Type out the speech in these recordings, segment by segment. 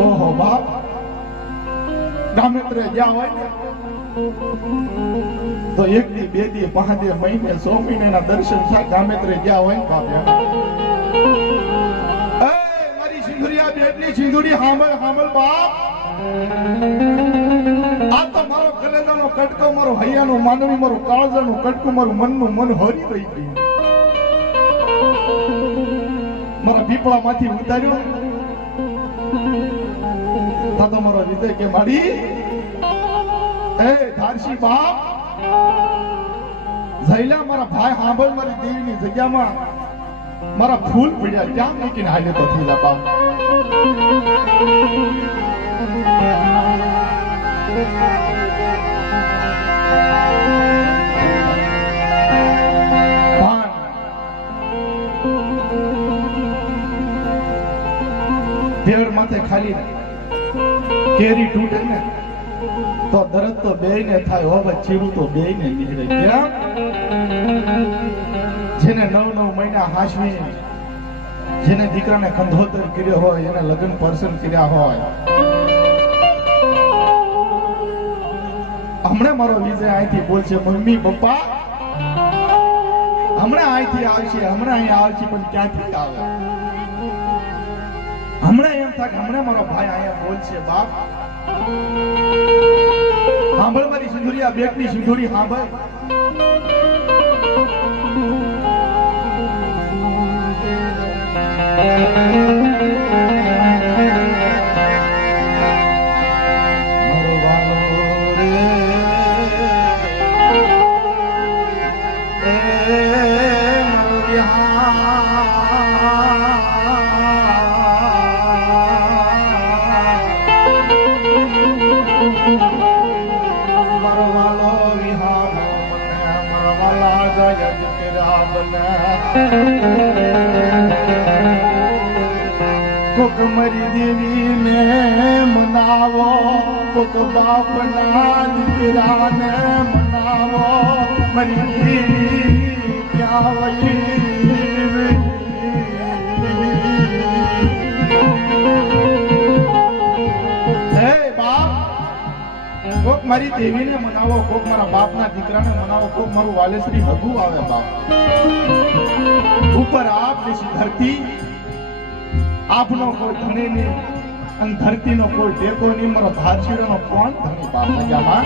ઓહો બાપ, ગામેત્રે જ્યાં હોય ને તો 1 દી 2 દી 5 દી મહિને 100 મહિનાના દર્શન થાય. ગામેત્રે જ્યાં હોય ને બાપ મારી સિંધુરિયા બેટની સિંધુરી હાંભળ હાંભળ બાપ. આ તો મારો કલેજાનો કટકો, મારો હૈયાનો માનવી, મારું કાળજાનું કટકો, મારું મનનું મન હરી રહી ગયું. મારા પીપળામાંથી ઉતાર્યો તો મારો વિજય કે માડી એ ધારસી બાપ જઈલા મારા ભાઈ હાંભળ, મારી દેવીની જગ્યામાં મારા ફૂલ પડ્યા ક્યાં મૂકીને હાલે તો થઈલા બાપ. ભેળ માથે ખાલી કેરી તૂટે ને તો દરદ તો બેયને થાય, હવે ચીરું તો બેયને નીકળે. કેમ? જેને 9 મહિના હાશવી, જેને દીકરાને કંધોતર કર્યો હોય, એને લગ્ન પર્સન કર્યા હોય, હમણાં મારો વિજય અહીંથી બોલશે મમ્મી પપ્પા હમણાં અહીંથી આવશે, હમણાં અહીંયા આવશે, પણ ક્યાંથી આવે? હમણાં એમ થાય કે હમણાં મારો ભાઈ અહીંયા બોલશે બાપ. સાંભળ મારી સિંધુરિયા બેટની સિંધુરી સાંભળ. કોક મરી દેવી ને મનાવો, કોક બાપ ના દીકરાને મનાવો, મરી દેવી ક્યાં વહી. હે બાપ, કોક મારી દેવીને મનાવો, કોક મારા બાપના દીકરાને મનાવો, કોક મારું વાલેશ્રી હગુ આવે બાપ. ઉપર આપ દેશી ધરતી, આપનો કોઈ ધણી નહીં અને ધરતીનો કોઈ ટેકો નહીં. મારો ધારશીડાનો કોણ ધણી બાપ મજામાં?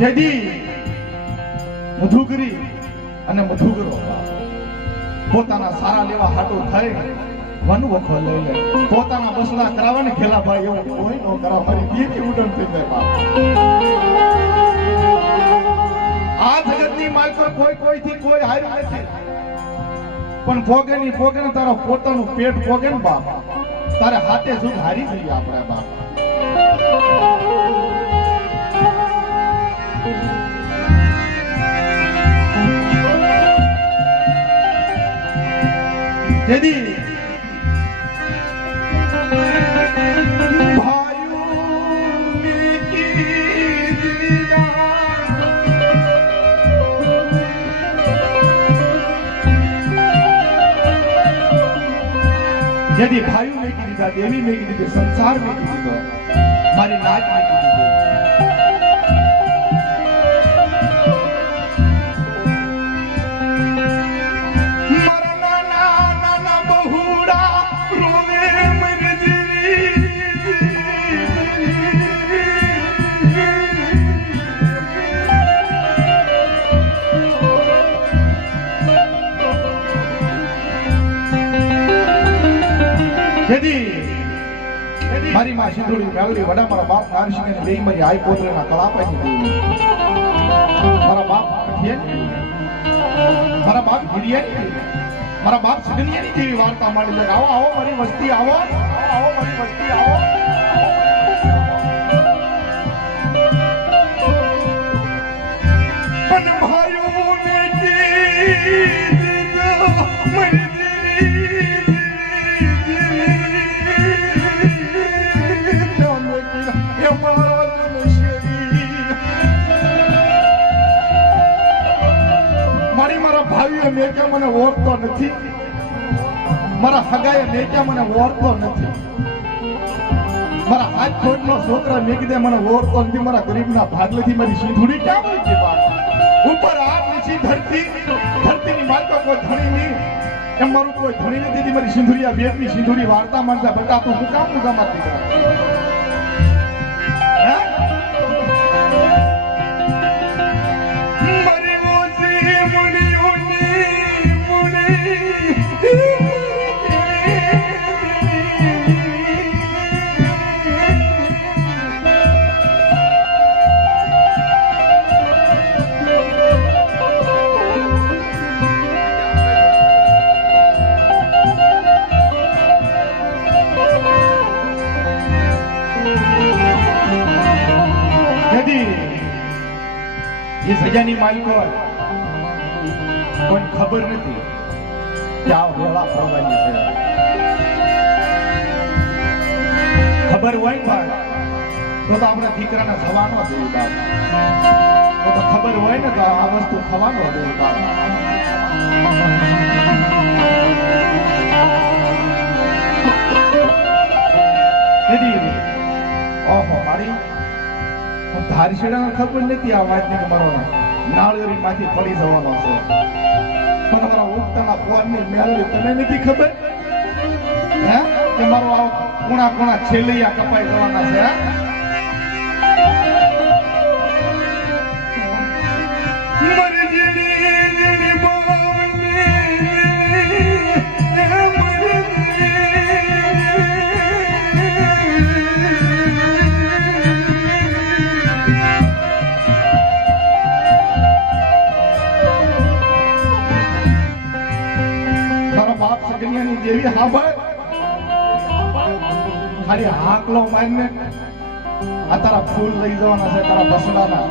જેદી મધુગરી અને મધુગરો પોતાના સારા લેવા હાટું થઈ વન વખો લઈ લે, પોતાના બસડા કરાવે ને ખેલા ભાઈ એવું કોઈ નો કરાવવાની દીવી ઉડન થઈ જાય બાપ. આ જગતની માલ પર કોઈથી કોઈ હાર્યું નથી, પણ ભોગે ની ભોગે ને તારો પોતાનું પેટ ભોગે ને બાપ, તારે હાથે સુખ હારી જઈએ આપણે બાપ. જેદી यदि भाइयों में की दीदा, देवी में की दीदा, संसार में की दीदा, हमारी नाच में की दीदा. मरना ना ना बहुड़ा रोवे मर મારી માં સિંધુડી મેળવી વડા મારા બાપ નારસિંહ ને દેઈ મારી આઈ પોતરેના કળાપાઈ દીધી. મારા બાપ કઠિયાની, મારા બાપ ગિરિયાની, મારા બાપ સગનિયાની જેવી વાર્તા માંડી છે. આવો આવો મારી વસ્તી આવો, આવો મારી વસ્તી આવો. પણ ભાઈઓ ને ભાઈઓ મેં કે મને ઓળખતો નથી, મારા હગાએ મેં કે મને ઓળખતો નથી, મારા હાથ ખોટનો છોકરા મેં કીધે મને ઓળખતો નથી, મારા ગરીબના ભાગલેથી મારી સિંધુડી ક્યાં હોય છે બાપ? ઉપર હાથ નીચી ધરતીની માલકો કોઈ ધણી નહીં, એમ મારું કોઈ ધણી નથી, મારી સિંધુરિયા બેટની સિંધુરી વાર્તા માંડતા બટા તું હું કામ મારતી કરા? ये सजानी मालिको कोई खबर नहीं क्या वेला फरવાની છે ખબર હોય ને તો આપણે દીકરાને થવાનો દે બાપ, તો ખબર હોય ને તો આ વસ્તુ થવાનો દે બાપ. કેદી ઓહો મારી ધારશેડા ખબર નથી આ વાત ને મારો નાળિયેરી માંથી પડી જવાનો છે, પણ મારા ઉગતાના ફોન ની મેળવી તને નથી ખબર હે કે મારો આ કોણા કોણા છેલ્લિયા કપાઈ જવાના છે? સગનિયાની દેવી હાંભળ, ખાલી હાકલો મારીને આ તારા ફૂલ લઈ જવાના છે તારા બસડાના.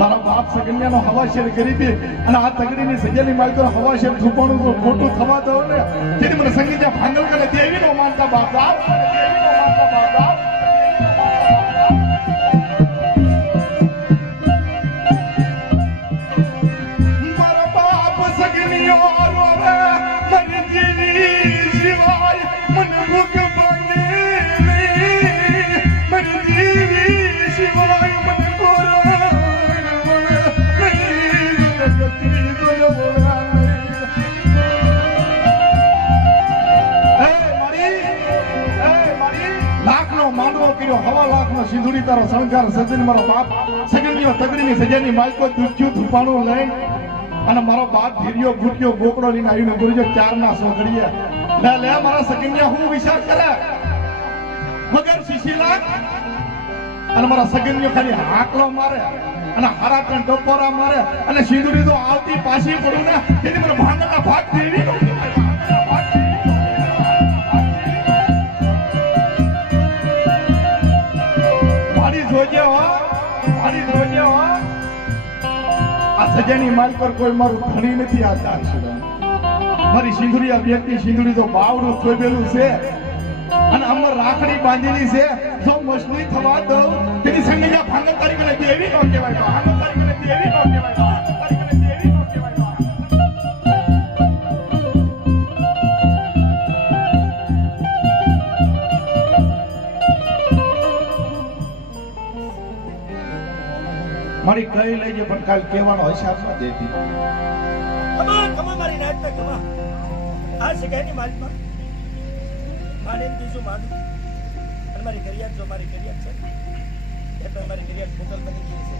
મારા બાપ સગનિયાનો હવાશેર ગરીબી અને આ તગડીની સજાની માલકો હવાશેર છુપાણું તો ખોટું થવા દો ને, જેથી મને સંગીતા ભાંગલ કરે દેવી નો માનતા બાપ બાપ, દેવી નો માનતા બાપ બાપ. મારા બાપ સગનિયો સિંધુડી તારો શણગાર સજન મારો બાપ સગનીઓ તગડીની સજાની માલકો દુખ્યું ધૂપાણું લઈને અને મારો બાપ ધીરિયો ગુટિયો ગોકળો લઈને આવીને ગુરુજો ચારના સોગડીએ લે લે મારા સગનિયા હું વિચાર કરે મગર શિશીલા અને મારા સગનિયો ખાલી હાકલો મારે અને હારા ત્રણ ટપોરા મારે અને સિંધુડી તો આવતી પાછી પડું ને તેથી મને ભાંગના ભાગ દેવી સજાની માલ પર કોઈ મારું ધણી નથી આ દાનશીલા. મારી સિંધુરિયા વ્યક્તિ સિંધુરી તો બાવડું થોબેલું છે અને અમર રાખડી બાંધેલી છે, જો મછલી થવા દઉં તેની સંગીતા ભાંગલ તારી મને દેવી નો કહેવાય, ભાંગલ તારી મને દેવી નો કહેવાય, તારી મને દેવી નો કહેવાય. મારી કઈ લેજે પણ કાલ કહેવાનો હિસાબ ન દેતી. કમા મારી નાચ ના કમા આ સગાઈની માલમાં માને બીજું માનું અને મારી કરિયાત જો મારી કરિયાત છે એટલે મારી કરિયાત ટોટલ બની ગઈ છે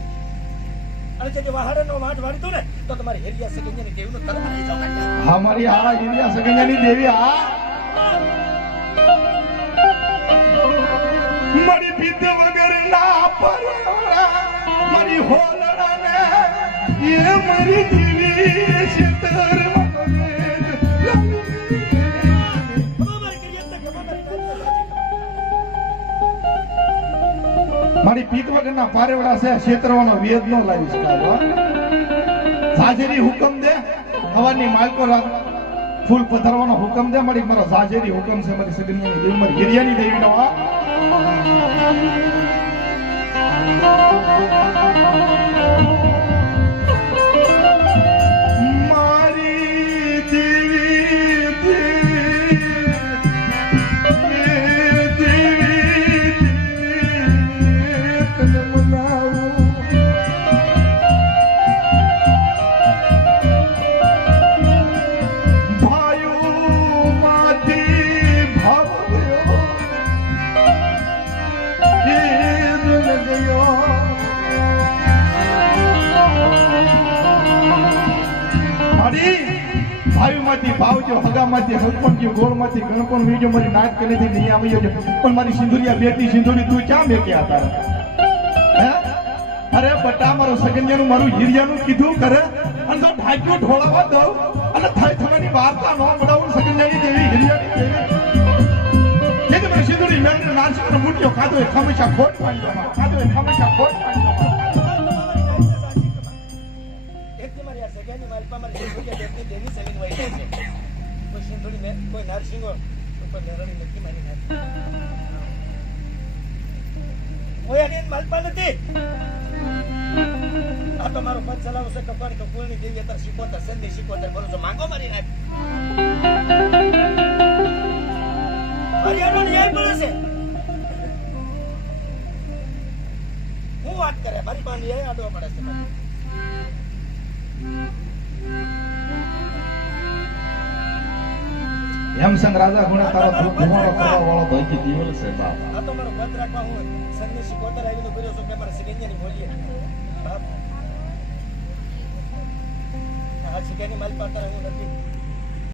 અને જે વાહરનો વાટ વાળતો ને તો તમારી હેરિયા સગૈયાની દેવીનો તરફ લઈ જાવ. હા મારી આ હેરિયા સગૈયાની દેવી આ મારી પીત વગર ના પરવડા મારી હોલડાને એ મારી દીવી શેતર મારી પીત વગરના પારેવડા છે ક્ષેત્રવાનો વેદ નો લાવીશ કાઢવા. સાજેરી હુકમ દે હવાની માલકો ફૂલ પથરવાનો હુકમ દે. મારી મારો સાજેરી હુકમ છે મારી સગનિયાની દેવી મારી હિરિયાની દેવી નો માડી ભાઈમાંથી ભાવજો હગામાંથી હલપણજી ગોળમાંથી ગણપણ વીજો મારી નાટ કરેથી નહીં આવ્યો છે પણ મારી સિંધુરિયા બેટી સિંધુરી તું ક્યાં મેક્યા તારે હે અરે બટા મારો સગન્યાનું મારું હિરિયાનું કીધું કરે અને તો ઢાક્યો ઢોળાવા દઉં અને થાય થવાની વાર્તા નો બનાવું સગન્યાની દેવી હિરિયાની દેવી જેને મને સિંધુરી મેળવીને નાનસીનો મૂટ્યો ખાધો એ હંમેશા ખોટ પાડ્યો ખાધો એ હંમેશા ખોટ પાડ્યો એકથી મારી આ સગાઈની માલપા મારી સિંધુરિયા બેટની દેવી સમીન વહી જાય છે કોઈ સિંધુરી મેં કોઈ નારસિંગો કોઈ મેરણી નથી મારી નાખી કોઈ આની માલપા નથી આ તો મારો પદ ચલાવો છે કપાણી કપૂરની દેવી અત્યારે શીખોતર સંધી શીખોતર બોલું છું માંગો મારી નાખ મારી આનો ન્યાય પડે છે હું વાત કરે મારી પાસે ન્યાય આડવો પડે છે હેમસંગ રાજા ગુણે તારો ધુમાડો કરવા વાળો ભાઈ દીવલ છે બાપ આ તો મારો પદ રાખવા હું સંધી શીખોતર આવીને કર્યો છું કે મારા સિગન્યાની બોલીએ બાપ આ સિગન્યાની માલ પાતા હું નથી